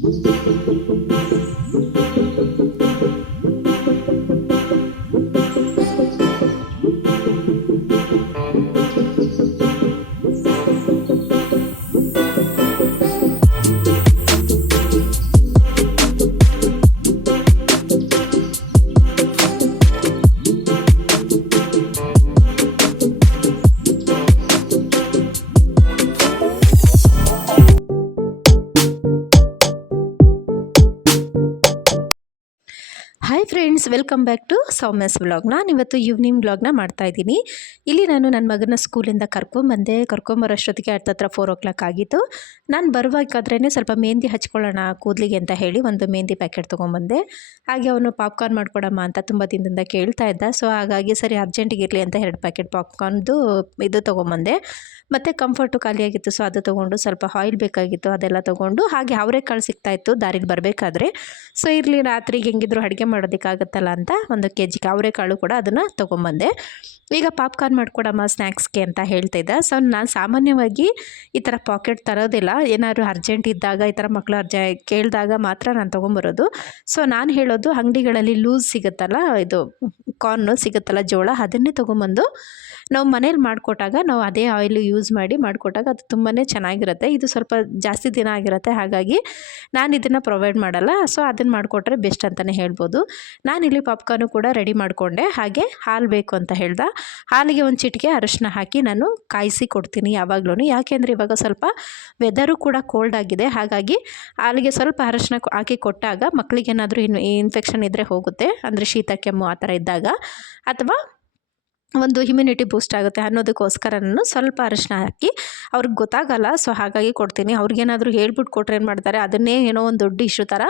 Hi friends, welcome back to Soumya's vlog. ನಾನು ಇವತ್ತು evening ವ್ಲಾಗ್ನ ಮಾಡ್ತಾಯಿದ್ದೀನಿ. ಇಲ್ಲಿ ನಾನು ನನ್ನ ಮಗನ ಸ್ಕೂಲಿಂದ ಕರ್ಕೊಂಬರೋಷ್ಟೊತ್ತಿಗೆ ಹತ್ತತ್ರ 4 o'clock ಆಗಿತ್ತು. ನಾನು ಬರುವಾಗಾದ್ರೇ ಸ್ವಲ್ಪ ಮೆಹಂದಿ ಹಚ್ಕೊಳ್ಳೋಣ ಕೂದಲಿಗೆ ಅಂತ ಹೇಳಿ ಒಂದು ಮೆಹಂದಿ ಪ್ಯಾಕೆಟ್ ತೊಗೊಂಬಂದೆ. ಹಾಗೆ ಅವನು ಪಾಪ್ಕಾರ್ನ್ ಮಾಡ್ಕೊಡಮ್ಮ ಅಂತ ತುಂಬ ದಿನದಿಂದ ಕೇಳ್ತಾ ಇದ್ದ. ಸೊ ಹಾಗಾಗಿ ಸರಿ ಅರ್ಜೆಂಟಿಗೆ ಇರಲಿ ಅಂತ 2 ಪ್ಯಾಕೆಟ್ ಪಾಪ್ಕಾರ್ನ್ದು ಇದು ತೊಗೊಂಬಂದೆ. ಮತ್ತು ಕಂಫರ್ಟು ಖಾಲಿಯಾಗಿತ್ತು, ಸೊ ಅದು ತೊಗೊಂಡು ಸ್ವಲ್ಪ ಆಯಿಲ್ ಬೇಕಾಗಿತ್ತು, ಅದೆಲ್ಲ ತೊಗೊಂಡು ಹಾಗೆ ಅವರೆಕಾಳು ಸಿಗ್ತಾಯಿತ್ತು ದಾರಿಗೆ ಬರಬೇಕಾದ್ರೆ. ಸೊ ಇರಲಿ ರಾತ್ರಿಗೆ ಹೆಂಗಿದ್ರು ಅಡುಗೆ ಮಾಡೋದಕ್ಕಾಗತ್ತಲ್ಲ ಅಂತ 1 kg ಅವರೆಕಾಳು ಕೂಡ ಅದನ್ನು ತೊಗೊಂಬಂದೆ. ಈಗ ಪಾಪ್ಕಾರ್ನ್ ಮಾಡ್ಕೊಡಮ್ಮ ಸ್ನ್ಯಾಕ್ಸ್ಗೆ ಅಂತ ಹೇಳ್ತಿದ್ದೆ. ಸೊ ನಾನು ಸಾಮಾನ್ಯವಾಗಿ ಈ ಥರ ಪಾಕೆಟ್ ತರೋದಿಲ್ಲ. ಏನಾದ್ರು ಅರ್ಜೆಂಟ್ ಇದ್ದಾಗ ಈ ಥರ ಮಕ್ಕಳು ಕೇಳಿದಾಗ ಮಾತ್ರ ನಾನು ತೊಗೊಂಬರೋದು. ಸೊ ನಾನು ಹೇಳೋದು ಅಂಗಡಿಗಳಲ್ಲಿ ಲೂಸ್ ಸಿಗುತ್ತಲ್ಲ, ಇದು ಕಾರ್ನು ಸಿಗುತ್ತಲ್ಲ, ಜೋಳ, ಅದನ್ನೇ ತೊಗೊಂಬಂದು ನಾವು ಮನೇಲಿ ಮಾಡಿಕೊಟ್ಟಾಗ ನಾವು ಅದೇ ಆಯಿಲ್ ಯೂಸ್ ಮಾಡಿ ಮಾಡಿಕೊಟ್ಟಾಗ ಅದು ತುಂಬಾ ಚೆನ್ನಾಗಿರುತ್ತೆ. ಇದು ಸ್ವಲ್ಪ ಜಾಸ್ತಿ ದಿನ ಆಗಿರುತ್ತೆ, ಹಾಗಾಗಿ ನಾನು ಇದನ್ನು ಪ್ರೊವೈಡ್ ಮಾಡಲ್ಲ. ಸೊ ಅದನ್ನು ಮಾಡಿಕೊಟ್ರೆ ಬೆಸ್ಟ್ ಅಂತಲೇ ಹೇಳ್ಬೋದು. ನಾನಿಲ್ಲಿ ಪಾಪ್ಕಾರ್ನು ಕೂಡ ರೆಡಿ ಮಾಡಿಕೊಂಡೆ. ಹಾಗೆ ಹಾಲು ಬೇಕು ಅಂತ ಹೇಳ್ದೆ. ಹಾಲಿಗೆ 1 ಚಿಟಿಕೆ ಅರಿಶಿನ ಹಾಕಿ ನಾನು ಕಾಯಿಸಿ ಕೊಡ್ತೀನಿ ಯಾವಾಗಲೂ. ಯಾಕೆಂದರೆ ಇವಾಗ ಸ್ವಲ್ಪ ವೆದರು ಕೂಡ ಕೋಲ್ಡ್ ಆಗಿದೆ, ಹಾಗಾಗಿ ಹಾಲಿಗೆ ಸ್ವಲ್ಪ ಅರಿಶಿನ ಹಾಕಿ ಕೊಟ್ಟಾಗ ಮಕ್ಕಳಿಗೇನಾದರೂ ಇನ್ಫೆಕ್ಷನ್ ಇದ್ದರೆ ಹೋಗುತ್ತೆ, ಅಂದರೆ ಶೀತ ಕೆಮ್ಮು ಆ ಥರ ಇದ್ದಾಗ, ಅಥವಾ ಒಂದು ಇಮ್ಯುನಿಟಿ ಬೂಸ್ಟ್ ಆಗುತ್ತೆ ಅನ್ನೋದಕ್ಕೋಸ್ಕರ ನಾನು ಸ್ವಲ್ಪ ಅರಿಶಿನ ಹಾಕಿ ಅವ್ರಿಗೆ ಗೊತ್ತಾಗಲ್ಲ. ಸೊ ಹಾಗಾಗಿ ಕೊಡ್ತೀನಿ. ಅವ್ರಿಗೇನಾದರೂ ಹೇಳ್ಬಿಟ್ಟು ಕೊಟ್ಟರೆ ಏನು ಮಾಡ್ತಾರೆ, ಅದನ್ನೇ ಏನೋ ಒಂದು ದೊಡ್ಡ ಇಶ್ಯೂ ಥರ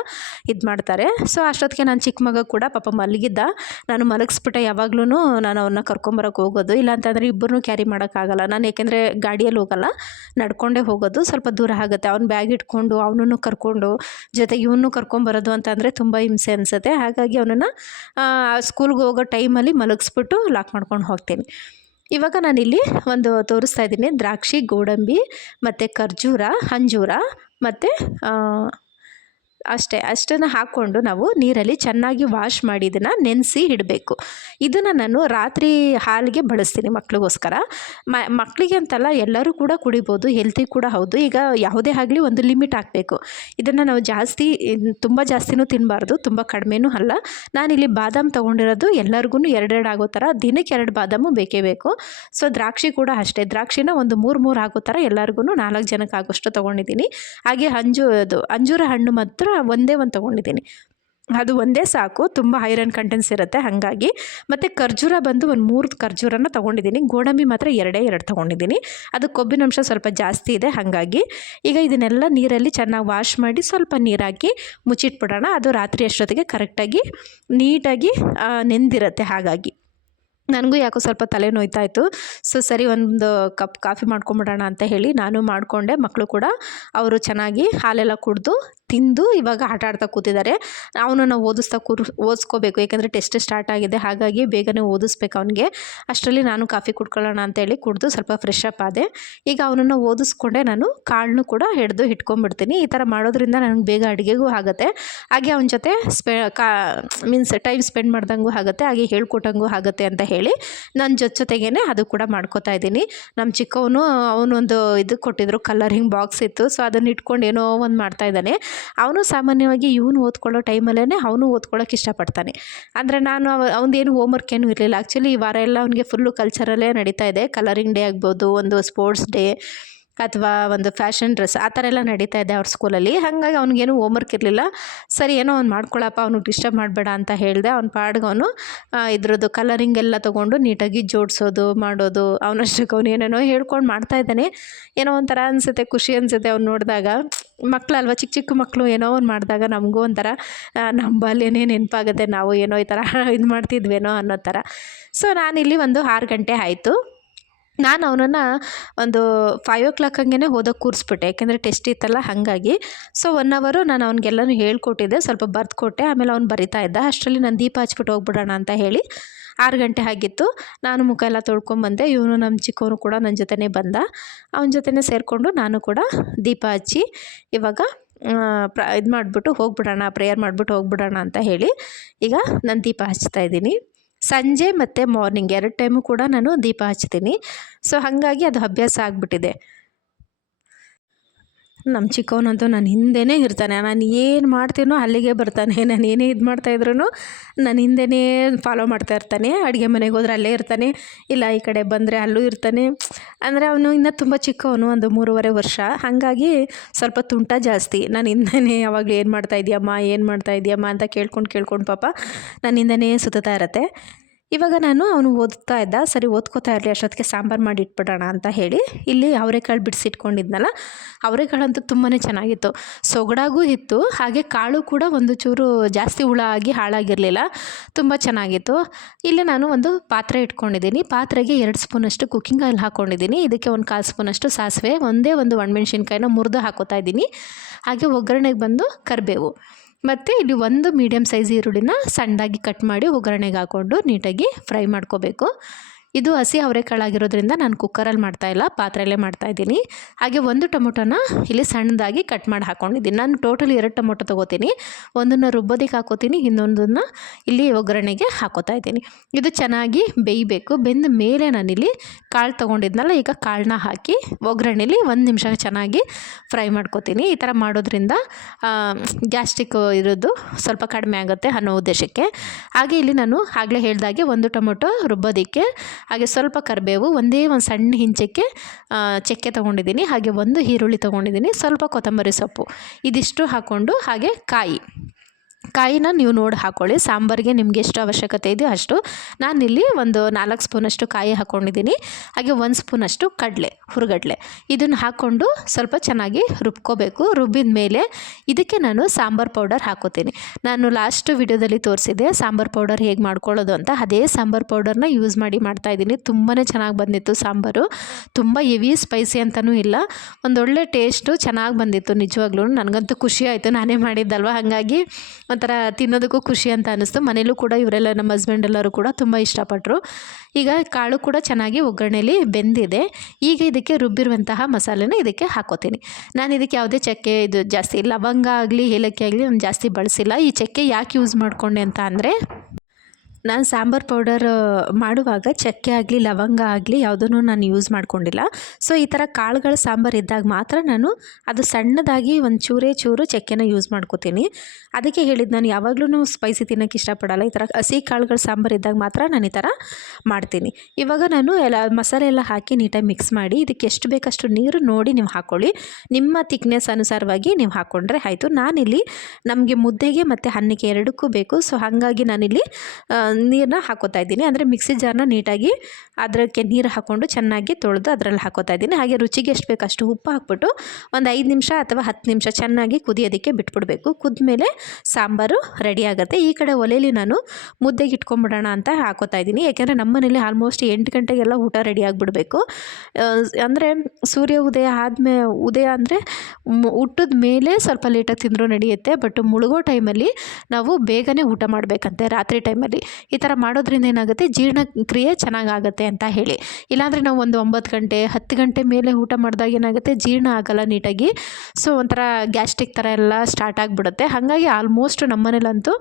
ಇದು ಮಾಡ್ತಾರೆ. ಸೊ ಅಷ್ಟೊತ್ತಿಗೆ ನನ್ನ ಚಿಕ್ಕ ಮಗ ಕೂಡ ಪಾಪ ಮಲಗಿದ್ದ. ನಾನು ಮಲಗಿಸ್ಬಿಟ್ಟೆ. ಯಾವಾಗ್ಲೂ ನಾನು ಅವನ್ನ ಕರ್ಕೊಂಬರೋಕ್ಕೆ ಹೋಗೋದು, ಇಲ್ಲಾಂತಂದರೆ ಇಬ್ಬರನ್ನೂ ಕ್ಯಾರಿ ಮಾಡೋಕ್ಕಾಗಲ್ಲ ನಾನು, ಏಕೆಂದರೆ ಗಾಡಿಯಲ್ಲಿ ಹೋಗಲ್ಲ, ನಡ್ಕೊಂಡೇ ಹೋಗೋದು. ಸ್ವಲ್ಪ ದೂರ ಆಗುತ್ತೆ. ಅವ್ನು ಬ್ಯಾಗ್ ಇಟ್ಕೊಂಡು ಅವನನ್ನು ಕರ್ಕೊಂಡು ಜೊತೆಗೆ ಇವನು ಕರ್ಕೊಂಬರೋದು ಅಂತಂದರೆ ತುಂಬ ಹಿಂಸೆ ಅನಿಸುತ್ತೆ. ಹಾಗಾಗಿ ಅವನನ್ನು ಸ್ಕೂಲ್ಗೆ ಹೋಗೋ ಟೈಮಲ್ಲಿ ಮಲಗಿಸ್ಬಿಟ್ಟು ಲಾಕ್ ಮಾಡ್ಕೊಂಡು ಹೋಗ್ತೀನಿ. ಇವಾಗ ನಾನಿಲ್ಲಿ ಒಂದು ತೋರಿಸ್ತಾ ಇದ್ದೀನಿ, ದ್ರಾಕ್ಷಿ, ಗೋಡಂಬಿ ಮತ್ತು ಖರ್ಜೂರ, ಅಂಜೂರ ಮತ್ತು ಅಷ್ಟನ್ನು ಹಾಕ್ಕೊಂಡು ನಾವು ನೀರಲ್ಲಿ ಚೆನ್ನಾಗಿ ವಾಶ್ ಮಾಡಿ ಇದನ್ನು ನೆನೆಸಿ ಇಡಬೇಕು. ಇದನ್ನು ನಾನು ರಾತ್ರಿ ಹಾಲಿಗೆ ಬಳಸ್ತೀನಿ ಮಕ್ಕಳಿಗೋಸ್ಕರ. ಮಕ್ಕಳಿಗೆ ಅಂತಲ್ಲ, ಎಲ್ಲರೂ ಕೂಡ ಕುಡಿಬೋದು, ಹೆಲ್ತಿ ಕೂಡ ಹೌದು. ಈಗ ಯಾವುದೇ ಆಗಲಿ ಒಂದು ಲಿಮಿಟ್ ಹಾಕಬೇಕು. ಇದನ್ನು ನಾವು ತುಂಬ ಜಾಸ್ತಿನೂ ತಿನ್ನಬಾರ್ದು, ತುಂಬ ಕಡಿಮೆನೂ ಅಲ್ಲ. ನಾನಿಲ್ಲಿ ಬಾದಾಮ್ ತೊಗೊಂಡಿರೋದು ಎಲ್ಲರಿಗೂ 2 ಆಗೋ ಥರ, ದಿನಕ್ಕೆ 2 ಬಾದಾಮು ಬೇಕೇ ಬೇಕು. ಸೊ ದ್ರಾಕ್ಷಿ ಕೂಡ ಅಷ್ಟೇ, ದ್ರಾಕ್ಷಿನ ಒಂದು 3 ಆಗೋ ಥರ ಎಲ್ಲರಿಗೂ 4 ಜನಕ್ಕೆ ಆಗೋಷ್ಟು ತೊಗೊಂಡಿದ್ದೀನಿ. ಹಾಗೆ ಅಂಜೂರ ಹಣ್ಣು ಮಾತ್ರ ಒಂದೇ ಒಂದು ತೊಗೊಂಡಿದ್ದೀನಿ, ಅದು ಒಂದೇ ಸಾಕು, ತುಂಬ ಐರನ್ ಕಂಟೆಂಟ್ಸ್ ಇರುತ್ತೆ ಹಾಗಾಗಿ. ಮತ್ತು ಖರ್ಜೂರ ಬಂದು ಒಂದು 3 ಖರ್ಜೂರನ ತೊಗೊಂಡಿದ್ದೀನಿ. ಗೋಡಂಬಿ ಮಾತ್ರ 2 ತೊಗೊಂಡಿದ್ದೀನಿ, ಅದು ಕೊಬ್ಬಿನಂಶ ಸ್ವಲ್ಪ ಜಾಸ್ತಿ ಇದೆ ಹಾಗಾಗಿ. ಈಗ ಇದನ್ನೆಲ್ಲ ನೀರಲ್ಲಿ ಚೆನ್ನಾಗಿ ವಾಶ್ ಮಾಡಿ ಸ್ವಲ್ಪ ನೀರಾಕಿ ಮುಚ್ಚಿಟ್ಬಿಡೋಣ. ಅದು ರಾತ್ರಿ ಅಷ್ಟೊತ್ತಿಗೆ ಕರೆಕ್ಟಾಗಿ ನೀಟಾಗಿ ನೆಂದಿರುತ್ತೆ. ಹಾಗಾಗಿ ನನಗೂ ಯಾಕೋ ಸ್ವಲ್ಪ ತಲೆ ನೋಯ್ತಾಯಿತ್ತು. ಸೊ ಸರಿ ಒಂದು ಕಪ್ ಕಾಫಿ ಮಾಡ್ಕೊಂಬಿಡೋಣ ಅಂತ ಹೇಳಿ ನಾನು ಮಾಡಿಕೊಂಡೆ. ಮಕ್ಕಳು ಕೂಡ ಅವರು ಚೆನ್ನಾಗಿ ಹಾಲೆಲ್ಲ ಕುಡಿದು ತಿಂದು ಇವಾಗ ಆಟ ಆಡ್ತಾ ಕೂತಿದ್ದಾರೆ. ಅವನನ್ನು ಓದಿಸ್ಕೋಬೇಕು, ಏಕೆಂದರೆ ಟೆಸ್ಟ್ ಸ್ಟಾರ್ಟ್ ಆಗಿದೆ, ಹಾಗಾಗಿ ಬೇಗನೆ ಓದಿಸ್ಬೇಕು ಅವನಿಗೆ. ಅಷ್ಟರಲ್ಲಿ ನಾನು ಕಾಫಿ ಕುಡ್ಕೊಳ್ಳೋಣ ಅಂತೇಳಿ ಕುಡಿದು ಸ್ವಲ್ಪ ಫ್ರೆಶ್ ಅಪ್ ಆದೆ. ಈಗ ಅವನನ್ನು ಓದಿಸ್ಕೊಂಡೆ ನಾನು ಕಾಳನ್ನು ಕೂಡ ಇಟ್ಕೊಂಡ್ಬಿಡ್ತೀನಿ. ಈ ಥರ ಮಾಡೋದ್ರಿಂದ ನನಗೆ ಬೇಗ ಅಡುಗೆಗೂ ಆಗುತ್ತೆ, ಹಾಗೆ ಅವನ ಜೊತೆ ಟೈಮ್ ಸ್ಪೆಂಡ್ ಮಾಡ್ದಂಗೂ ಆಗುತ್ತೆ, ಹಾಗೆ ಹೇಳ್ಕೊಟ್ಟಂಗೂ ಆಗುತ್ತೆ ಅಂತ ಹೇಳಿ ನನ್ನ ಜೊತೆಗೇ ಅದು ಕೂಡ ಮಾಡ್ಕೋತಾ ಇದ್ದೀನಿ. ನಮ್ಮ ಚಿಕ್ಕವನು ಅವನೊಂದು ಇದು ಕೊಟ್ಟಿದ್ರು, ಕಲರಿಂಗ್ ಬಾಕ್ಸ್ ಇತ್ತು. ಸೊ ಅದನ್ನು ಇಟ್ಕೊಂಡು ಏನೋ ಒಂದು ಮಾಡ್ತಾಯಿದ್ದಾನೆ. ಅವನು ಸಾಮಾನ್ಯವಾಗಿ ಇವನು ಓದ್ಕೊಳ್ಳೋ ಟೈಮಲ್ಲೇ ಅವನು ಓದ್ಕೊಳ್ಳೋಕೆ ಇಷ್ಟಪಡ್ತಾನೆ. ಅಂದರೆ ನಾನು ಅವನದೇನು ಹೋಮ್ವರ್ಕ್ ಏನೂ ಇರಲಿಲ್ಲ. ಆ್ಯಕ್ಚುಲಿ ಈ ವಾರ ಎಲ್ಲ ಅವನಿಗೆ ಫುಲ್ಲು ಕಲ್ಚರಲ್ಲೇ ನಡೀತಾ ಇದೆ. ಕಲರಿಂಗ್ ಡೇ ಆಗ್ಬೋದು, ಒಂದು ಸ್ಪೋರ್ಟ್ಸ್ ಡೇ ಅಥವಾ ಒಂದು ಫ್ಯಾಷನ್ ಡ್ರೆಸ್ ಆ ಥರ ಎಲ್ಲ ನಡೀತಾ ಇದೆ ಅವ್ರ ಸ್ಕೂಲಲ್ಲಿ. ಹಾಗಾಗಿ ಅವ್ನಿಗೇನು ಹೋಮ್ವರ್ಕ್ ಇರಲಿಲ್ಲ. ಸರಿ ಏನೋ ಅವ್ನು ಮಾಡ್ಕೊಳ್ಳಪ್ಪ, ಅವ್ನಿಗೆ ಡಿಸ್ಟರ್ಬ್ ಮಾಡಬೇಡ ಅಂತ ಹೇಳಿದೆ. ಅವ್ನ ಪಾಡ್ಗೆ ಅವನು ಇದ್ರದ್ದು ಕಲರಿಂಗ್ ಎಲ್ಲ ತೊಗೊಂಡು ನೀಟಾಗಿ ಜೋಡಿಸೋದು ಮಾಡೋದು, ಅವನಷ್ಟಕ್ಕೆ ಅವನು ಏನೇನೋ ಹೇಳ್ಕೊಂಡು ಮಾಡ್ತಾಯಿದ್ದಾನೆ. ಏನೋ ಒಂಥರ ಅನಿಸುತ್ತೆ, ಖುಷಿ ಅನಿಸುತ್ತೆ ಅವ್ನು ನೋಡಿದಾಗ. ಮಕ್ಕಳಲ್ವ, ಚಿಕ್ಕ ಚಿಕ್ಕ ಮಕ್ಕಳು ಏನೋ ಒಂದು ಮಾಡಿದಾಗ ನಮಗೂ ಒಂಥರ ನಮ್ಮ ಬಾಲ್ಯನೇ ನೆನಪಾಗುತ್ತೆ, ನಾವು ಏನೋ ಈ ಥರ ಇದು ಮಾಡ್ತಿದ್ವೇನೋ ಅನ್ನೋ ಥರ. ಸೊ ನಾನಿಲ್ಲಿ ಒಂದು 6 ಗಂಟೆ ಆಯಿತು. ನಾನು ಅವನನ್ನು ಒಂದು 5 o'clock ಹಂಗೆ ಓದೋಕ್ಕೆ ಕೂರಿಸ್ಬಿಟ್ಟೆ, ಯಾಕೆಂದರೆ ಟೆಸ್ಟ್ ಇತ್ತಲ್ಲ ಹಾಗಾಗಿ. ಸೊ 1 hour ನಾನು ಅವ್ನಿಗೆಲ್ಲನೂ ಹೇಳ್ಕೊಟ್ಟಿದ್ದೆ, ಸ್ವಲ್ಪ ಬರೆದು ಕೊಟ್ಟೆ. ಆಮೇಲೆ ಅವ್ನು ಬರಿತಾ ಇದ್ದ. ಅಷ್ಟರಲ್ಲಿ ನಾನು ದೀಪ ಹಚ್ಬಿಟ್ಟು ಹೋಗ್ಬಿಡೋಣ ಅಂತ ಹೇಳಿ 6 ಗಂಟೆ ಆಗಿತ್ತು. ನಾನು ಮುಖ ಎಲ್ಲ ತೊಳ್ಕೊಂಬಂದೆ. ಇವನು ನಮ್ಮ ಚಿಕ್ಕವನು ಕೂಡ ನನ್ನ ಜೊತೆನೇ ಬಂದ. ಅವನ ಜೊತೆನೇ ಸೇರಿಕೊಂಡು ನಾನು ಕೂಡ ದೀಪ ಹಚ್ಚಿ ಇವಾಗ ಇದು ಮಾಡಿಬಿಟ್ಟು ಹೋಗ್ಬಿಡೋಣ, ಪ್ರೇಯರ್ ಮಾಡಿಬಿಟ್ಟು ಹೋಗ್ಬಿಡೋಣ ಅಂತ ಹೇಳಿ ಈಗ ನಾನು ದೀಪ ಹಚ್ತಾ ಇದ್ದೀನಿ. ಸಂಜೆ ಮತ್ತು ಮಾರ್ನಿಂಗ್ 2 ಟೈಮು ಕೂಡ ನಾನು ದೀಪ ಹಚ್ತೀನಿ. ಸೊ ಹಾಗಾಗಿ ಅದು ಅಭ್ಯಾಸ ಆಗಿಬಿಟ್ಟಿದೆ. ನಮ್ಮ ಚಿಕ್ಕವನಂತೂ ನನ್ನ ಹಿಂದೆಯೇ ಇರ್ತಾನೆ. ನಾನು ಏನು ಮಾಡ್ತೀನೋ ಅಲ್ಲಿಗೆ ಬರ್ತಾನೆ. ನಾನು ಏನೇ ಇದು ಮಾಡ್ತಾಯಿದ್ರು ನನ್ನ ಹಿಂದೆಯೇ ಫಾಲೋ ಮಾಡ್ತಾ ಇರ್ತಾನೆ. ಅಡುಗೆ ಮನೆಗೆ ಹೋದ್ರೆ ಅಲ್ಲೇ ಇರ್ತಾನೆ, ಇಲ್ಲ ಈ ಕಡೆ ಬಂದರೆ ಅಲ್ಲೂ ಇರ್ತಾನೆ. ಅಂದರೆ ಅವನು ಇನ್ನೂ ತುಂಬ ಚಿಕ್ಕವನು, ಒಂದು 3.5 ವರ್ಷ. ಹಾಗಾಗಿ ಸ್ವಲ್ಪ ತುಂಟ ಜಾಸ್ತಿ. ನಾನು ಹಿಂದೆಯೇ ಯಾವಾಗಲೂ ಏನು ಮಾಡ್ತಾಯಿದ್ಯಮ್ಮ ಅಂತ ಕೇಳ್ಕೊಂಡು ಪಾಪ ನನ್ನ ಹಿಂದೆಯೇ ಸುತ್ತಾ ಇರತ್ತೆ. ಇವಾಗ ನಾನು ಅವನು ಓದ್ತಾ ಇದ್ದ, ಸರಿ ಓದ್ಕೋತಾ ಇರಲಿ, ಅಷ್ಟೊತ್ತಿಗೆ ಸಾಂಬಾರು ಮಾಡಿ ಇಟ್ಬಿಡೋಣ ಅಂತ ಹೇಳಿ ಇಲ್ಲಿ ಅವರೆಕಾಳು ಬಿಡಿಸಿಟ್ಕೊಂಡಿದ್ನಲ್ಲ. ಅವರೆಕಾಳಂತೂ ತುಂಬಾ ಚೆನ್ನಾಗಿತ್ತು, ಸೊಗಡಾಗೂ ಇತ್ತು, ಹಾಗೆ ಕಾಳು ಕೂಡ ಒಂದು ಚೂರು ಜಾಸ್ತಿ ಹುಳ ಆಗಿ ಹಾಳಾಗಿರಲಿಲ್ಲ, ತುಂಬ ಚೆನ್ನಾಗಿತ್ತು. ಇಲ್ಲಿ ನಾನು ಒಂದು ಪಾತ್ರೆ ಇಟ್ಕೊಂಡಿದ್ದೀನಿ. ಪಾತ್ರೆಗೆ 2 ಸ್ಪೂನಷ್ಟು ಕುಕ್ಕಿಂಗ್ ಆಯಿಲ್ ಹಾಕ್ಕೊಂಡಿದ್ದೀನಿ. ಇದಕ್ಕೆ 1/4 ಸ್ಪೂನಷ್ಟು ಸಾಸಿವೆ, ಒಂದೇ ಒಂದು ಒಣಮೆಣ್ಸಿನ್ಕಾಯಿನ ಮುರಿದು ಹಾಕೋತಾ ಇದ್ದೀನಿ. ಹಾಗೆ ಒಗ್ಗರಣೆಗೆ ಬಂದು ಕರಿಬೇವು, ಮತ್ತು ಇಲ್ಲಿ 1 ಮೀಡಿಯಮ್ ಸೈಜ್ ಈರುಳ್ಳಿನ ಸಣ್ಣದಾಗಿ ಕಟ್ ಮಾಡಿ ಒಗ್ಗರಣೆಗೆ ಹಾಕ್ಕೊಂಡು ನೀಟಾಗಿ ಫ್ರೈ ಮಾಡ್ಕೋಬೇಕು. ಇದು ಹಸಿ ಅವರೆಕಾಳಾಗಿರೋದ್ರಿಂದ ನಾನು ಕುಕ್ಕರಲ್ಲಿ ಮಾಡ್ತಾಯಿಲ್ಲ, ಪಾತ್ರೆಯಲ್ಲೇ ಮಾಡ್ತಾಯಿದ್ದೀನಿ. ಹಾಗೆ 1 ಟೊಮೊಟೊನ ಇಲ್ಲಿ ಸಣ್ಣದಾಗಿ ಕಟ್ ಮಾಡಿ ಹಾಕ್ಕೊಂಡಿದ್ದೀನಿ. ನಾನು ಟೋಟಲ್ 2 ಟೊಮೊಟೊ ತೊಗೋತೀನಿ. ಒಂದನ್ನು ರುಬ್ಬೋದಕ್ಕೆ ಹಾಕೋತೀನಿ, ಇನ್ನೊಂದನ್ನು ಇಲ್ಲಿ ಒಗ್ಗರಣೆಗೆ ಹಾಕೋತಾ ಇದ್ದೀನಿ. ಇದು ಚೆನ್ನಾಗಿ ಬೇಯಬೇಕು. ಬೆಂದ ಮೇಲೆ ನಾನಿಲ್ಲಿ ಕಾಳು ತೊಗೊಂಡಿದ್ನಲ್ಲ, ಈಗ ಕಾಳನ್ನ ಹಾಕಿ ಒಗ್ಗರಣೆಲಿ 1 ನಿಮಿಷ ಚೆನ್ನಾಗಿ ಫ್ರೈ ಮಾಡ್ಕೋತೀನಿ. ಈ ಥರ ಮಾಡೋದ್ರಿಂದ ಗ್ಯಾಸ್ಟ್ರಿಕ್ ಇರೋದು ಸ್ವಲ್ಪ ಕಡಿಮೆ ಆಗುತ್ತೆ ಅನ್ನೋ ಉದ್ದೇಶಕ್ಕೆ. ಹಾಗೆ ಇಲ್ಲಿ ನಾನು ಆಗಲೇ ಹೇಳಿದಾಗೆ 1 ಟೊಮೊಟೊ ರುಬ್ಬೋದಕ್ಕೆ, ಹಾಗೆ ಸ್ವಲ್ಪ ಕರಿಬೇವು, ಒಂದೇ ಒಂದು ಸಣ್ಣ ಹಿಂಚಕ್ಕೆ ಚಕ್ಕೆ ತೊಗೊಂಡಿದ್ದೀನಿ, ಹಾಗೆ 1 ಈರುಳ್ಳಿ ತೊಗೊಂಡಿದ್ದೀನಿ, ಸ್ವಲ್ಪ ಕೊತ್ತಂಬರಿ ಸೊಪ್ಪು, ಇದಿಷ್ಟು ಹಾಕ್ಕೊಂಡು, ಹಾಗೆ ಕಾಯಿನ ನೀವು ನೋಡಿ ಹಾಕ್ಕೊಳ್ಳಿ. ಸಾಂಬಾರಿಗೆ ನಿಮಗೆ ಎಷ್ಟು ಅವಶ್ಯಕತೆ ಇದೆಯೋ ಅಷ್ಟು. ನಾನಿಲ್ಲಿ ಒಂದು 4 ಸ್ಪೂನಷ್ಟು ಕಾಯಿ ಹಾಕ್ಕೊಂಡಿದ್ದೀನಿ. ಹಾಗೆ 1 ಸ್ಪೂನಷ್ಟು ಹುರುಗಡ್ಲೆ ಇದನ್ನು ಹಾಕ್ಕೊಂಡು ಸ್ವಲ್ಪ ಚೆನ್ನಾಗಿ ರುಬ್ಕೋಬೇಕು. ರುಬ್ಬಿದ ಮೇಲೆ ಇದಕ್ಕೆ ನಾನು ಸಾಂಬಾರು ಪೌಡರ್ ಹಾಕೋತೀನಿ. ನಾನು ಲಾಸ್ಟ್ ವಿಡಿಯೋದಲ್ಲಿ ತೋರಿಸಿದೆ ಸಾಂಬಾರು ಪೌಡರ್ ಹೇಗೆ ಮಾಡ್ಕೊಳ್ಳೋದು ಅಂತ. ಅದೇ ಸಾಂಬಾರು ಪೌಡರ್ನ ಯೂಸ್ ಮಾಡಿ ಮಾಡ್ತಾಯಿದ್ದೀನಿ. ತುಂಬಾ ಚೆನ್ನಾಗಿ ಬಂದಿತ್ತು ಸಾಂಬಾರು, ತುಂಬ ಹೆವಿ ಸ್ಪೈಸಿ ಅಂತಲೂ ಇಲ್ಲ, ಒಂದೊಳ್ಳೆ ಟೇಸ್ಟು ಚೆನ್ನಾಗಿ ಬಂದಿತ್ತು. ನಿಜವಾಗ್ಲೂ ನನಗಂತೂ ಖುಷಿ ಆಯಿತು, ನಾನೇ ಮಾಡಿದ್ದಲ್ವ, ಹಾಗಾಗಿ ಒಂಥರ ತಿನ್ನೋದಕ್ಕೂ ಖುಷಿ ಅಂತ ಅನ್ನಿಸ್ತು. ಮನೇಲೂ ಕೂಡ ಇವರೆಲ್ಲ, ನಮ್ಮ ಹಸ್ಬೆಂಡ್ ಎಲ್ಲರೂ ಕೂಡ ತುಂಬ ಇಷ್ಟಪಟ್ಟರು. ಈಗ ಕಾಳು ಕೂಡ ಚೆನ್ನಾಗಿ ಒಗ್ಗರಣೆಯಲ್ಲಿ ಬೆಂದಿದೆ. ಈಗ ಇದಕ್ಕೆ ರುಬ್ಬಿರುವಂತಹ ಮಸಾಲೆನ ಇದಕ್ಕೆ ಹಾಕೋತೀನಿ. ನಾನು ಇದಕ್ಕೆ ಯಾವುದೇ ಚಕ್ಕೆ, ಇದು ಜಾಸ್ತಿ ಲವಂಗ ಆಗಲಿ ಏಲಕ್ಕಿ ಆಗಲಿ ನಾನು ಜಾಸ್ತಿ ಬಳಸಿಲ್ಲ. ಈ ಚಕ್ಕೆ ಯಾಕೆ ಯೂಸ್ ಮಾಡಿಕೊಂಡೆ ಅಂತ ಅಂದರೆ, ನಾನು ಸಾಂಬಾರು ಪೌಡರ್ ಮಾಡುವಾಗ ಚಕ್ಕೆ ಆಗಲಿ ಲವಂಗ ಆಗಲಿ ಯಾವುದನ್ನು ನಾನು ಯೂಸ್ ಮಾಡ್ಕೊಂಡಿಲ್ಲ. ಸೊ ಈ ಥರ ಕಾಳುಗಳ ಸಾಂಬಾರು ಇದ್ದಾಗ ಮಾತ್ರ ನಾನು ಅದು ಸಣ್ಣದಾಗಿ ಒಂದು ಚೂರು ಚಕ್ಕೆನ ಯೂಸ್ ಮಾಡ್ಕೋತೀನಿ. ಅದಕ್ಕೆ ಹೇಳಿದ್ದು, ನಾನು ಯಾವಾಗಲೂ ಸ್ಪೈಸಿ ತಿನ್ನೋಕ್ಕೆ ಇಷ್ಟಪಡಲ್ಲ. ಈ ಥರ ಹಸಿ ಕಾಳುಗಳ ಸಾಂಬಾರು ಇದ್ದಾಗ ಮಾತ್ರ ನಾನು ಈ ಥರ ಮಾಡ್ತೀನಿ. ಇವಾಗ ನಾನು ಮಸಾಲೆ ಎಲ್ಲ ಹಾಕಿ ನೀಟಾಗಿ ಮಿಕ್ಸ್ ಮಾಡಿ, ಇದಕ್ಕೆ ಎಷ್ಟು ಬೇಕಷ್ಟು ನೀರು ನೋಡಿ ನೀವು ಹಾಕ್ಕೊಳ್ಳಿ. ನಿಮ್ಮ ತಿಕ್ನೆಸ್ ಅನುಸಾರವಾಗಿ ನೀವು ಹಾಕ್ಕೊಂಡ್ರೆ ಆಯಿತು. ನಾನಿಲ್ಲಿ ನಮಗೆ ಮುದ್ದೆಗೆ ಮತ್ತು ಅನ್ನಕ್ಕೆ ಎರಡಕ್ಕೂ ಬೇಕು. ಸೊ ಹಾಗಾಗಿ ನಾನಿಲ್ಲಿ ನೀರನ್ನ ಹಾಕೋತಾ ಇದ್ದೀನಿ. ಅಂದರೆ ಮಿಕ್ಸಿ ಜಾರ್ನ ನೀಟಾಗಿ ಅದಕ್ಕೆ ನೀರು ಹಾಕ್ಕೊಂಡು ಚೆನ್ನಾಗಿ ತೊಳೆದು ಅದರಲ್ಲಿ ಹಾಕೋತಾ ಇದ್ದೀನಿ. ಹಾಗೆ ರುಚಿಗೆ ಎಷ್ಟು ಬೇಕು ಅಷ್ಟು ಉಪ್ಪು ಹಾಕ್ಬಿಟ್ಟು ಒಂದು 5 ನಿಮಿಷ ಅಥವಾ 10 ನಿಮಿಷ ಚೆನ್ನಾಗಿ ಕುದಿಯೋದಕ್ಕೆ ಬಿಟ್ಬಿಡಬೇಕು. ಕುದ್ಮೇಲೆ ಸಾಂಬಾರು ರೆಡಿ ಆಗುತ್ತೆ. ಈ ಕಡೆ ಒಲೆಯಲ್ಲಿ ನಾನು ಮುದ್ದೆಗೆ ಇಟ್ಕೊಂಡ್ಬಿಡೋಣ ಅಂತ ಹಾಕೋತಾ ಇದ್ದೀನಿ. ಯಾಕೆಂದರೆ ನಮ್ಮ ಮನೇಲಿ ಆಲ್ಮೋಸ್ಟ್ 8 ಗಂಟೆಗೆಲ್ಲ ಊಟ ರೆಡಿ ಆಗಿಬಿಡಬೇಕು. ಅಂದರೆ ಸೂರ್ಯ ಉದಯ ಅಂದರೆ ಹುಟ್ಟಿದ ಮೇಲೆ ಸ್ವಲ್ಪ ಲೇಟಾಗಿ ತಿಂದರೂ ನಡೆಯುತ್ತೆ. ಬಟ್ ಮುಳುಗೋ ಟೈಮಲ್ಲಿ ನಾವು ಬೇಗನೆ ಊಟ ಮಾಡಬೇಕಂತೆ, ರಾತ್ರಿ ಟೈಮಲ್ಲಿ. ಈ ಥರ ಮಾಡೋದ್ರಿಂದ ಏನಾಗುತ್ತೆ, ಜೀರ್ಣಕ್ರಿಯೆ ಚೆನ್ನಾಗಾಗುತ್ತೆ ಅಂತ ಹೇಳಿ. ಇಲ್ಲಾಂದರೆ ನಾವು ಒಂದು 9 ಗಂಟೆ 10 ಗಂಟೆ ಮೇಲೆ ಊಟ ಮಾಡಿದಾಗ ಏನಾಗುತ್ತೆ, ಜೀರ್ಣ ಆಗಲ್ಲ ನೀಟಾಗಿ. ಸೊ ಒಂಥರ ಗ್ಯಾಸ್ಟ್ರಿಕ್ ಥರ ಎಲ್ಲ ಸ್ಟಾರ್ಟ್ ಆಗಿಬಿಡುತ್ತೆ. ಹಾಗಾಗಿ ಆಲ್ಮೋಸ್ಟ್ ನಮ್ಮ ಮನೇಲಂತೂ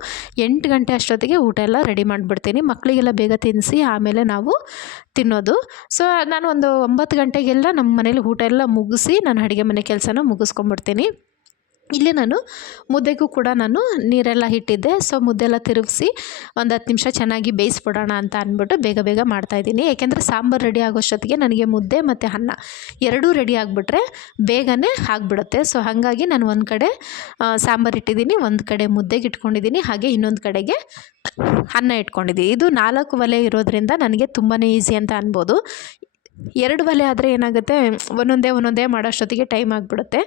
8 ಗಂಟೆ ಅಷ್ಟೊತ್ತಿಗೆ ಊಟ ಎಲ್ಲ ರೆಡಿ ಮಾಡಿಬಿಡ್ತೀನಿ. ಮಕ್ಕಳಿಗೆಲ್ಲ ಬೇಗ ತಿನ್ನಿಸಿ ಆಮೇಲೆ ನಾವು ತಿನ್ನೋದು. ಸೊ ನಾನು ಒಂದು 9 ಗಂಟೆಗೆಲ್ಲ ನಮ್ಮ ಮನೇಲಿ ಊಟ ಎಲ್ಲ ಮುಗಿಸಿ ನಾನು ಅಡುಗೆ ಮನೆ ಕೆಲಸನ ಮುಗಿಸ್ಕೊಂಡ್ಬಿಡ್ತೀನಿ. ಇಲ್ಲಿ ನಾನು ಮುದ್ದೆಗೂ ಕೂಡ ನಾನು ನೀರೆಲ್ಲ ಇಟ್ಟಿದ್ದೆ. ಸೊ ಮುದ್ದೆಲ್ಲ ತಿರುಗಿಸಿ ಒಂದು 10 ನಿಮಿಷ ಚೆನ್ನಾಗಿ ಬೇಯಿಸ್ಬಿಡೋಣ ಅಂತ ಅಂದ್ಬಿಟ್ಟು ಬೇಗ ಮಾಡ್ತಾಯಿದ್ದೀನಿ. ಏಕೆಂದರೆ ಸಾಂಬಾರು ರೆಡಿ ಆಗೋಷ್ಟೊತ್ತಿಗೆ ನನಗೆ ಮುದ್ದೆ ಮತ್ತು ಅನ್ನ ಎರಡೂ ರೆಡಿ ಆಗಿಬಿಟ್ರೆ ಬೇಗನೆ ಆಗಿಬಿಡುತ್ತೆ. ಸೊ ಹಾಗಾಗಿ ನಾನು ಒಂದು ಕಡೆ ಸಾಂಬಾರು ಇಟ್ಟಿದ್ದೀನಿ, ಒಂದು ಕಡೆ ಮುದ್ದೆಗೆ ಇಟ್ಕೊಂಡಿದ್ದೀನಿ, ಹಾಗೆ ಇನ್ನೊಂದು ಕಡೆಗೆ ಅನ್ನ ಇಟ್ಕೊಂಡಿದ್ದೀನಿ. ಇದು 4 ಒಲೆ ಇರೋದ್ರಿಂದ ನನಗೆ ತುಂಬಾ ಈಸಿ ಅಂತ ಅನ್ಬೋದು. 2 ಒಲೆ ಆದರೆ ಏನಾಗುತ್ತೆ, ಒಂದೊಂದೇ ಮಾಡೋಷ್ಟೊತ್ತಿಗೆ ಟೈಮ್ ಆಗಿಬಿಡುತ್ತೆ.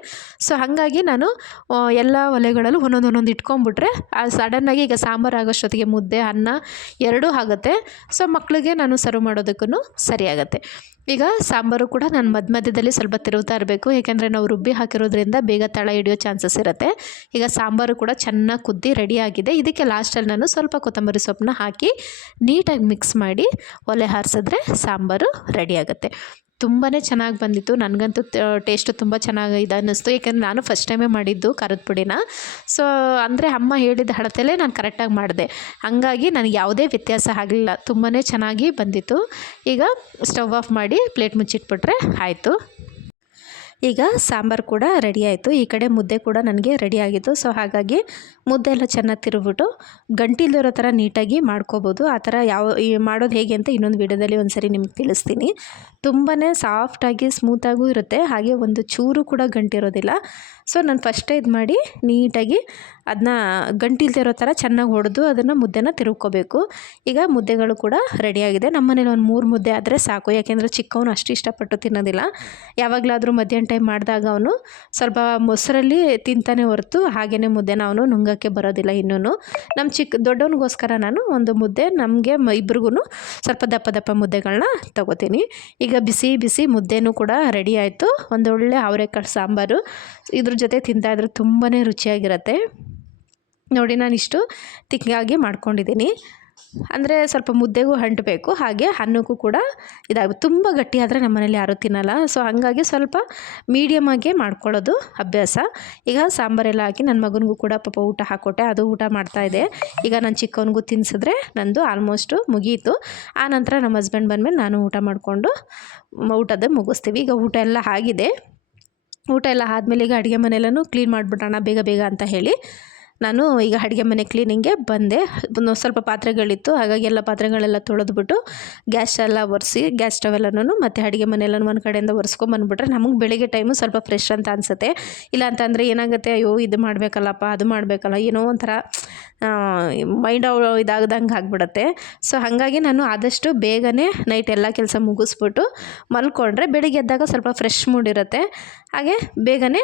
ಸೊ ಹಾಗಾಗಿ ನಾನು ಎಲ್ಲ ಒಲೆಗಳಲ್ಲೂ ಒಂದೊಂದು ಇಟ್ಕೊಂಡ್ಬಿಟ್ರೆ ಸಡನ್ನಾಗಿ ಈಗ ಸಾಂಬಾರು ಆಗೋಷ್ಟೊತ್ತಿಗೆ ಮುದ್ದೆ ಅನ್ನ ಎರಡೂ ಆಗುತ್ತೆ. ಸೊ ಮಕ್ಕಳಿಗೆ ನಾನು ಸರ್ವ್ ಮಾಡೋದಕ್ಕೂ ಸರಿಯಾಗುತ್ತೆ. ಈಗ ಸಾಂಬಾರು ಕೂಡ ನಾನು ಮಧ್ಯದಲ್ಲಿ ಸ್ವಲ್ಪ ತಿರುಗ್ತಾ ಇರಬೇಕು, ಏಕೆಂದರೆ ನಾವು ರುಬ್ಬಿ ಹಾಕಿರೋದ್ರಿಂದ ಬೇಗ ತಳ ಹಿಡಿಯೋ ಚಾನ್ಸಸ್ ಇರುತ್ತೆ. ಈಗ ಸಾಂಬಾರು ಕೂಡ ಚೆನ್ನಾಗಿ ಕುದ್ದಿ ರೆಡಿಯಾಗಿದೆ. ಇದಕ್ಕೆ ಲಾಸ್ಟಲ್ಲಿ ನಾನು ಸ್ವಲ್ಪ ಕೊತ್ತಂಬರಿ ಸೊಪ್ಪನ್ನ ಹಾಕಿ ನೀಟಾಗಿ ಮಿಕ್ಸ್ ಮಾಡಿ ಒಲೆ ಹಾರಿಸಿದ್ರೆ ಸಾಂಬಾರು ರೆಡಿಯಾಗುತ್ತೆ. ತುಂಬಾ ಚೆನ್ನಾಗಿ ಬಂದಿತ್ತು. ನನಗಂತೂ ಟೇಸ್ಟ್ ತುಂಬ ಚೆನ್ನಾಗಿದೆ ಅನ್ನಿಸ್ತು. ಏಕೆಂದರೆ ನಾನು ಫಸ್ಟ್ ಟೈಮೇ ಮಾಡಿದ್ದು ಖಾರದ ಪುಡಿನ. ಸೊ ಅಂದರೆ ಅಮ್ಮ ಹೇಳಿದ ಅಳತೆಯಲ್ಲೇ ನಾನು ಕರೆಕ್ಟಾಗಿ ಮಾಡಿದೆ. ಹಾಗಾಗಿ ನನಗೆ ಯಾವುದೇ ವ್ಯತ್ಯಾಸ ಆಗಲಿಲ್ಲ. ತುಂಬಾ ಚೆನ್ನಾಗಿ ಬಂದಿತ್ತು. ಈಗ ಸ್ಟವ್ ಆಫ್ ಮಾಡಿ ಪ್ಲೇಟ್ ಮುಚ್ಚಿಟ್ಬಿಟ್ರೆ ಆಯಿತು. ಈಗ ಸಾಂಬಾರು ಕೂಡ ರೆಡಿ ಆಯಿತು. ಈ ಕಡೆ ಮುದ್ದೆ ಕೂಡ ನನಗೆ ರೆಡಿ ಆಗಿತ್ತು. ಸೊ ಹಾಗಾಗಿ ಮುದ್ದೆ ಎಲ್ಲ ಚೆನ್ನಾಗಿ ತಿರುಗಿಬಿಟ್ಟು ಗಂಟಿಲ್ದಿರೋ ಥರ ನೀಟಾಗಿ ಮಾಡ್ಕೋಬೋದು. ಆ ಥರ ಈ ಮಾಡೋದು ಹೇಗೆ ಅಂತ ಇನ್ನೊಂದು ವೀಡಿಯೋದಲ್ಲಿ ಒಂದು ಸರಿ ನಿಮ್ಗೆ ತಿಳಿಸ್ತೀನಿ. ತುಂಬಾ ಸಾಫ್ಟಾಗಿ ಸ್ಮೂತಾಗೂ ಇರುತ್ತೆ, ಹಾಗೆ ಒಂದು ಚೂರು ಕೂಡ ಗಂಟಿರೋದಿಲ್ಲ. ಸೊ ನಾನು ಫಸ್ಟೇ ಇದು ಮಾಡಿ ನೀಟಾಗಿ ಅದನ್ನ ಗಂಟಿಲ್ದಿರೋ ಥರ ಚೆನ್ನಾಗಿ ಹೊಡೆದು ಅದನ್ನು ಮುದ್ದೆನ ತಿರುಗ್ಕೋಬೇಕು. ಈಗ ಮುದ್ದೆಗಳು ಕೂಡ ರೆಡಿಯಾಗಿದೆ. ನಮ್ಮ ಮನೇಲಿ ಒಂದು 3 ಮುದ್ದೆ ಆದರೆ ಸಾಕು, ಯಾಕೆಂದರೆ ಚಿಕ್ಕವನು ಅಷ್ಟು ಇಷ್ಟಪಟ್ಟು ತಿನ್ನೋದಿಲ್ಲ. ಯಾವಾಗಲಾದರೂ ಮಧ್ಯಾಹ್ನ ಟೈಮ್ ಮಾಡಿದಾಗ ಅವನು ಸ್ವಲ್ಪ ಮೊಸರಲ್ಲಿ ತಿಂತಾನೆ ಹೊರತು ಹಾಗೆಯೇ ಮುದ್ದೆನ ಅವನು ನುಂಗೋಕ್ಕೆ ಬರೋದಿಲ್ಲ. ಇನ್ನೂ ನಮ್ಮ ದೊಡ್ಡವನಿಗೋಸ್ಕರ ನಾನು ಒಂದು ಮುದ್ದೆ, ನಮಗೆ ಇಬ್ರಿಗೂ ಸ್ವಲ್ಪ ದಪ್ಪ ದಪ್ಪ ಮುದ್ದೆಗಳನ್ನ ತೊಗೋತೀನಿ. ಈಗ ಬಿಸಿ ಬಿಸಿ ಮುದ್ದೆನೂ ಕೂಡ ರೆಡಿ ಆಯಿತು. ಒಂದೊಳ್ಳೆ ಅವರೆಕಾಳು ಸಾಂಬಾರು ಇದ್ರ ಜೊತೆ ತಿಂತಾಯಿದ್ರೆ ತುಂಬಾ ರುಚಿಯಾಗಿರುತ್ತೆ. ನೋಡಿ, ನಾನಿಷ್ಟು ತಿಕ್ಕಾಗಿ ಮಾಡ್ಕೊಂಡಿದ್ದೀನಿ. ಅಂದರೆ ಸ್ವಲ್ಪ ಮುದ್ದೆಗೂ ಅಂಟಬೇಕು, ಹಾಗೆ ಅನ್ನಕ್ಕೂ ಕೂಡ ತುಂಬ ಗಟ್ಟಿ ಆದರೆ ನಮ್ಮ ಮನೇಲಿ ಯಾರೂ ತಿನ್ನಲ್ಲ. ಸೊ ಹಾಗಾಗಿ ಸ್ವಲ್ಪ ಮೀಡಿಯಮಾಗೆ ಮಾಡ್ಕೊಳ್ಳೋದು ಅಭ್ಯಾಸ. ಈಗ ಸಾಂಬಾರೆಲ್ಲ ಹಾಕಿ ನನ್ನ ಮಗನಿಗೂ ಕೂಡ ಪಾಪ ಊಟ ಹಾಕ್ಕೊಟ್ಟೆ, ಅದು ಊಟ ಮಾಡ್ತಾಯಿದೆ. ಈಗ ನಾನು ಚಿಕ್ಕವನಿಗೂ ತಿನ್ನಿಸಿದ್ರೆ ನಂದು ಆಲ್ಮೋಸ್ಟು ಮುಗೀತು. ಆ ನಂತರ ನಮ್ಮ ಹಸ್ಬೆಂಡ್ ಬಂದಮೇಲೆ ನಾನು ಊಟ ಮಾಡಿಕೊಂಡು ಊಟದ ಮುಗಿಸ್ತೀವಿ. ಈಗ ಊಟ ಎಲ್ಲ ಆಗಿದೆ. ಊಟ ಎಲ್ಲ ಆದಮೇಲೆ ಈಗ ಅಡುಗೆ ಮನೆಯಲ್ಲೂ ಕ್ಲೀನ್ ಮಾಡಿಬಿಡೋಣ ಬೇಗ ಬೇಗ ಅಂತ ಹೇಳಿ ನಾನು ಈಗ ಅಡುಗೆ ಮನೆ ಕ್ಲೀನಿಂಗ್ಗೆ ಬಂದೆ. ಸ್ವಲ್ಪ ಪಾತ್ರೆಗಳಿತ್ತು, ಹಾಗಾಗಿ ಎಲ್ಲ ಪಾತ್ರೆಗಳೆಲ್ಲ ತೊಳೆದ್ಬಿಟ್ಟು ಗ್ಯಾಸ್ ಎಲ್ಲ ಒರೆಸಿ ಗ್ಯಾಸ್ ಸ್ಟವ್ ಎಲ್ಲನೂ ಮತ್ತು ಅಡುಗೆ ಮನೆಯಲ್ಲೂ ಒಂದು ಕಡೆಯಿಂದ ಒರೆಸ್ಕೊಂಬಂದ್ಬಿಟ್ರೆ ನಮಗೆ ಬೆಳಿಗ್ಗೆ ಟೈಮು ಸ್ವಲ್ಪ ಫ್ರೆಶ್ ಅಂತ ಅನಿಸುತ್ತೆ. ಇಲ್ಲ ಅಂತಂದರೆ ಏನಾಗುತ್ತೆ, ಅಯ್ಯೋ ಇದು ಮಾಡಬೇಕಲ್ಲಪ್ಪ, ಅದು ಮಾಡಬೇಕಲ್ಲ, ಏನೋ ಒಂಥರ ಮೈಂಡ್ ಇದಾಗ್ದಂಗೆ ಆಗಿಬಿಡುತ್ತೆ. ಸೊ ಹಾಗಾಗಿ ನಾನು ಆದಷ್ಟು ಬೇಗನೆ ನೈಟ್ ಎಲ್ಲ ಕೆಲಸ ಮುಗಿಸ್ಬಿಟ್ಟು ಮಲ್ಕೊಂಡ್ರೆ ಬೆಳಿಗ್ಗೆ ಎದ್ದಾಗ ಸ್ವಲ್ಪ ಫ್ರೆಶ್ ಮೂಡ್ ಇರುತ್ತೆ, ಹಾಗೆ ಬೇಗನೆ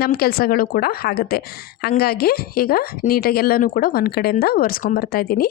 ನಮ್ಮ ಕೆಲಸಗಳು ಕೂಡ ಆಗುತ್ತೆ. ಹಾಗಾಗಿ ಈಗ ನೀಟಾಗಿ ಎಲ್ಲನೂ ಕೂಡ ಒಂದು ಕಡೆಯಿಂದ ಒರೆಸ್ಕೊಂಬರ್ತಾಯಿದ್ದೀನಿ.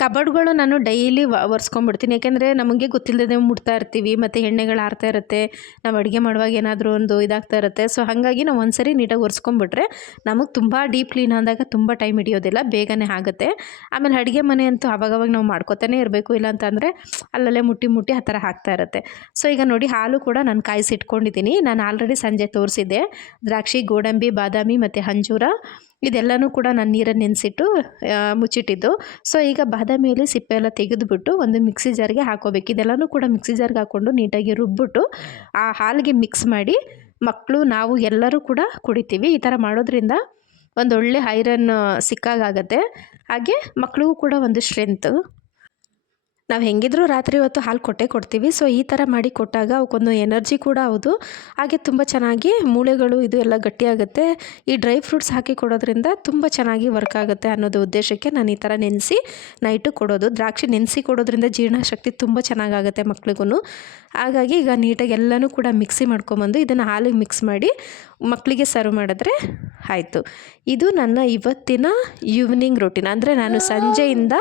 ಕಬರ್ಡ್ಗಳು ನಾನು ಡೈಲಿ ಒರೆಸ್ಕೊಂಬಿಡ್ತೀನಿ. ಯಾಕೆಂದರೆ ನಮಗೆ ಗೊತ್ತಿಲ್ಲದೆ ಮುಟ್ತಾ ಇರ್ತೀವಿ, ಮತ್ತು ಎಣ್ಣೆಗಳು ಆರ್ತಾ ಇರುತ್ತೆ, ನಾವು ಅಡುಗೆ ಮಾಡುವಾಗ ಏನಾದರೂ ಒಂದು ಇದಾಗ್ತಾ ಇರುತ್ತೆ. ಸೊ ಹಾಗಾಗಿ ನಾವು ಒಂದು ಸರಿ ನೀಟಾಗಿ ಒರೆಸ್ಕೊಂಬಿಟ್ರೆ ನಮಗೆ ತುಂಬ ಡೀಪ್ ಕ್ಲೀನ್ ಆದಾಗ ತುಂಬ ಟೈಮ್ ಹಿಡಿಯೋದಿಲ್ಲ, ಬೇಗನೆ ಆಗುತ್ತೆ. ಆಮೇಲೆ ಅಡುಗೆ ಮನೆ ಅಂತೂ ಆವಾಗವಾಗ ನಾವು ಮಾಡ್ಕೊತಾನೆ ಇರಬೇಕು, ಇಲ್ಲಾಂತಂದರೆ ಅಲ್ಲಲ್ಲೇ ಮುಟ್ಟಿ ಆ ಥರ ಆಗ್ತಾ ಇರುತ್ತೆ. ಸೊ ಈಗ ನೋಡಿ, ಹಾಲು ಕೂಡ ನಾನು ಕಾಯಿಸಿಟ್ಕೊಂಡಿದ್ದೀನಿ. ನಾನು ಆಲ್ರೆಡಿ ಸಂಜೆ ತೋರಿಸಿದ್ದೆ. ದ್ರಾಕ್ಷಿ, ಗೋಡಂಬಿ, ಬಾದಾಮಿ ಮತ್ತು ಅಂಜೂರ ಇದೆಲ್ಲನೂ ಕೂಡ ನಾನು ನೀರಲ್ಲಿ ನೆನೆಸಿಟ್ಟು ಮುಚ್ಚಿಟ್ಟಿದ್ದು. ಸೊ ಈಗ ಬಾದಾಮಿಯಲ್ಲಿ ಸಿಪ್ಪೆ ಎಲ್ಲ ತೆಗೆದುಬಿಟ್ಟು ಒಂದು ಮಿಕ್ಸಿ ಜಾರ್ಗೆ ಹಾಕೋಬೇಕು. ಇದೆಲ್ಲನೂ ಕೂಡ ಮಿಕ್ಸಿ ಜಾರ್ಗೆ ಹಾಕ್ಕೊಂಡು ನೀಟಾಗಿ ರುಬ್ಬಿಟ್ಟು ಆ ಹಾಲಿಗೆ ಮಿಕ್ಸ್ ಮಾಡಿ ಮಕ್ಕಳು, ನಾವು ಎಲ್ಲರೂ ಕೂಡ ಕುಡಿತೀವಿ. ಈ ಥರ ಮಾಡೋದ್ರಿಂದ ಒಂದೊಳ್ಳೆ ಐರನ್ ಸಿಕ್ಕಾಗತ್ತೆ, ಹಾಗೆ ಮಕ್ಕಳಿಗೂ ಕೂಡ ಒಂದು ಸ್ಟ್ರೆಂತು. ನಾವು ಹೆಂಗಿದ್ರೂ ರಾತ್ರಿ ಹೊತ್ತು ಹಾಲು ಕೊಡ್ತೀವಿ. ಸೊ ಈ ಥರ ಮಾಡಿ ಕೊಟ್ಟಾಗ ಅವಕ್ಕೊಂದು ಎನರ್ಜಿ ಕೂಡ ಹೌದು, ಹಾಗೆ ತುಂಬ ಚೆನ್ನಾಗಿ ಮೂಳೆಗಳು ಇದು ಎಲ್ಲ ಗಟ್ಟಿಯಾಗುತ್ತೆ. ಈ ಡ್ರೈ ಫ್ರೂಟ್ಸ್ ಹಾಕಿ ಕೊಡೋದ್ರಿಂದ ತುಂಬ ಚೆನ್ನಾಗಿ ವರ್ಕ್ ಆಗುತ್ತೆ ಅನ್ನೋದು ಉದ್ದೇಶಕ್ಕೆ ನಾನು ಈ ಥರ ನೆನೆಸಿ ನೈಟು ಕೊಡೋದು. ದ್ರಾಕ್ಷಿ ನೆನೆಸಿ ಕೊಡೋದ್ರಿಂದ ಜೀರ್ಣಶಕ್ತಿ ತುಂಬ ಚೆನ್ನಾಗಾಗುತ್ತೆ ಮಕ್ಳಿಗೂ. ಹಾಗಾಗಿ ಈಗ ನೀಟಾಗಿ ಎಲ್ಲನೂ ಕೂಡ ಮಿಕ್ಸಿ ಮಾಡ್ಕೊಂಬಂದು ಇದನ್ನು ಹಾಲಿಗೆ ಮಿಕ್ಸ್ ಮಾಡಿ ಮಕ್ಕಳಿಗೆ ಸರ್ವ್ ಮಾಡಿದ್ರೆ ಆಯಿತು. ಇದು ನನ್ನ ಇವತ್ತಿನ ಈವ್ನಿಂಗ್ ರೂಟೀನ್. ಅಂದರೆ ನಾನು ಸಂಜೆಯಿಂದ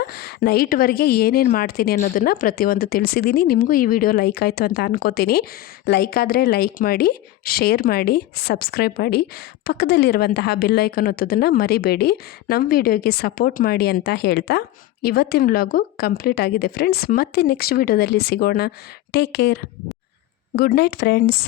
ನೈಟ್ವರೆಗೆ ಏನೇನು ಮಾಡ್ತೀನಿ ಅನ್ನೋದನ್ನು ಪ್ರತಿಯೊಂದು ತಿಳಿಸಿದ್ದೀನಿ. ನಿಮಗೂ ಈ ವಿಡಿಯೋ ಲೈಕ್ ಆಯಿತು ಅಂತ ಅನ್ಕೋತೀನಿ. ಲೈಕ್ ಆದರೆ ಲೈಕ್ ಮಾಡಿ, ಶೇರ್ ಮಾಡಿ, ಸಬ್ಸ್ಕ್ರೈಬ್ ಮಾಡಿ, ಪಕ್ಕದಲ್ಲಿರುವಂತಹ ಬೆಲ್ ಐಕಾನ್ ಒತ್ತೋದನ್ನು ಮರಿಬೇಡಿ. ನಮ್ಮ ವಿಡಿಯೋಗೆ ಸಪೋರ್ಟ್ ಮಾಡಿ ಅಂತ ಹೇಳ್ತಾ ಇವತ್ತಿನ ವ್ಲಾಗು ಕಂಪ್ಲೀಟ್ ಆಗಿದೆ ಫ್ರೆಂಡ್ಸ್. ಮತ್ತೆ ನೆಕ್ಸ್ಟ್ ವಿಡಿಯೋದಲ್ಲಿ ಸಿಗೋಣ. Take care. Good night friends.